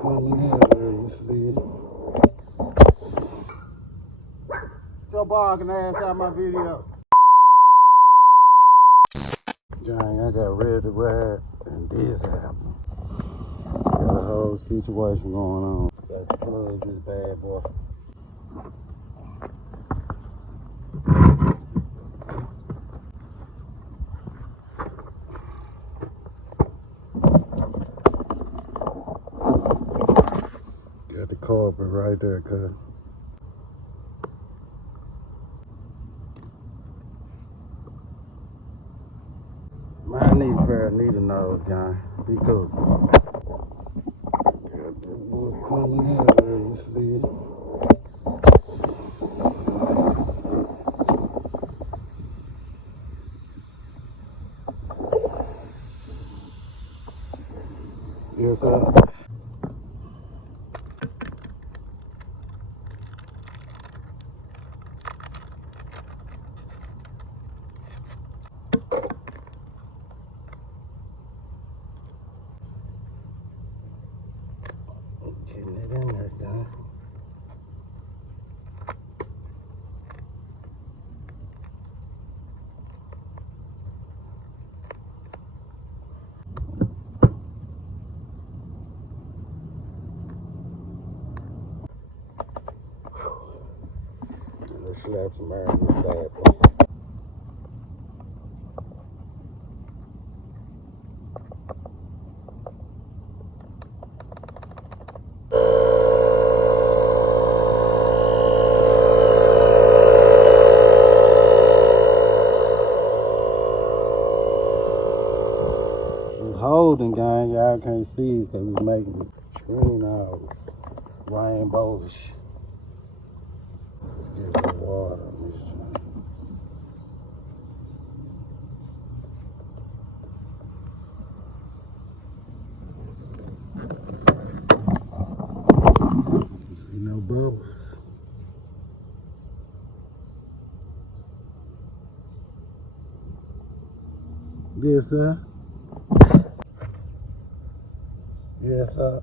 Coming everywhere, you see it. Get your barking ass out my video. Gang, I got ready to ride and this happened. Got a whole situation going on. Got to plug this bad boy. Got the culprit right there, cuz. Man, I need a pair of needle nose, gang. Be cool. Got that boy coming everywhere, you see it. Yes, sir. Getting it in there, guy. Let's slap some air in this bad boy. Holding, gang, y'all can't see it because it's making the screen all rainbowish. Let's get a little water on this one. You see no bubbles. Yes, sir. Yes, sir.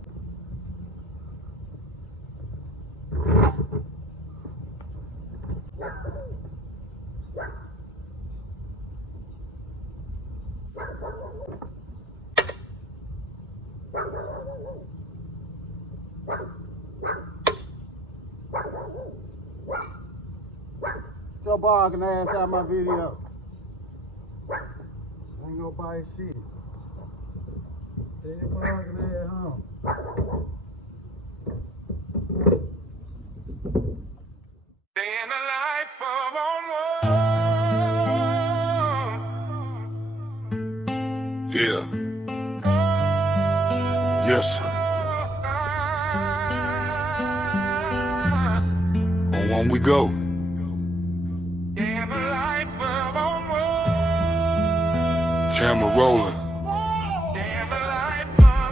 Get your barking ass out my video. Ain't nobody shit. Stay barking at home. Day in the life of on one. Yeah. Yes. On one we go. Day in the life of on one. Camera rolling. Day in the life of on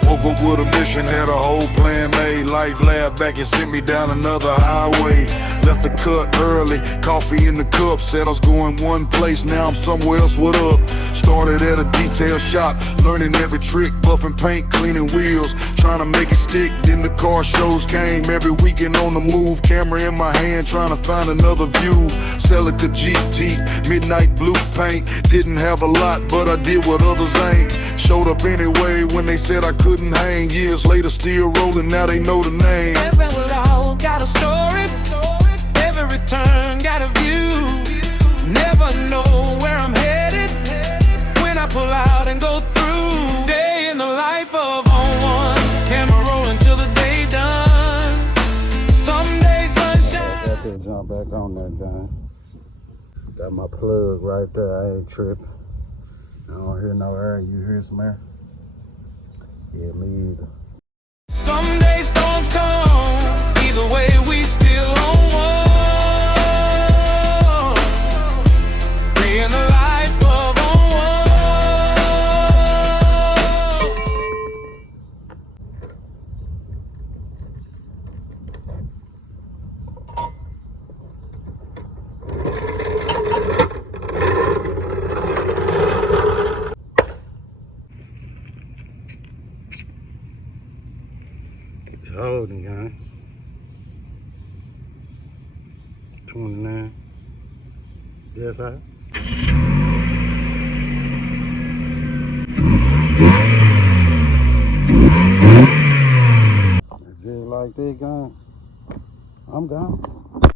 one. Woke up with a mission, had a whole plan made. Life laughed back and sent me down another highway. Left the cut early, coffee in the cup. Said I was going one place, now I'm somewhere else, what up? Started at a detail shop, learning every trick, buffing paint, cleaning wheels, trying to make it stick. Then the car shows came every weekend on the move. Camera in my hand, trying to find another view. Celica GT, midnight blue paint. Didn't have a lot, but I did what others ain't. Showed up anyway when they said I couldn't hang. Years later, still rolling, now they know the name. Every all got a story. Every return got a view. Never know where I'm headed when I pull out and go through. Day in the life of on one. Camera rolling till the day done. Someday sunshine. Got that jump back on there, guy. Got my plug right there. I ain't tripping. I don't hear no air. You hear some air? Yeah, me either. Someday storms come. Either way, we still on one. Day in the life of on Told him, guy. 29. Yes, I. Just like that, guy. I'm gone.